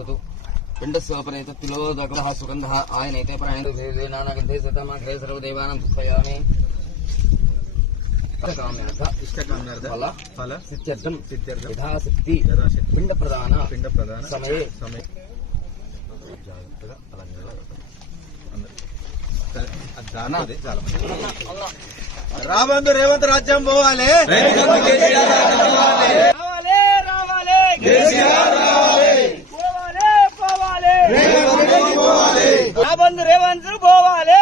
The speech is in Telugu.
వర్ధతు పిండస్యోపనేత తిలోదకః సుగంధః ఆయనైతే ప్రాణైతే నానాగంధే సతమాగ్రే సర్వదేవానాం పుష్పయామి ఇష్టకామ్యార్థ ఫల సిద్ధ్యర్థం యథాశక్తి పిండ ప్రదాన సమయే జాగ్రత్తగా రాబందు రేవంత్ రాజ్యం పోవాలి, రాబందు రేవంత్ పోవాలి.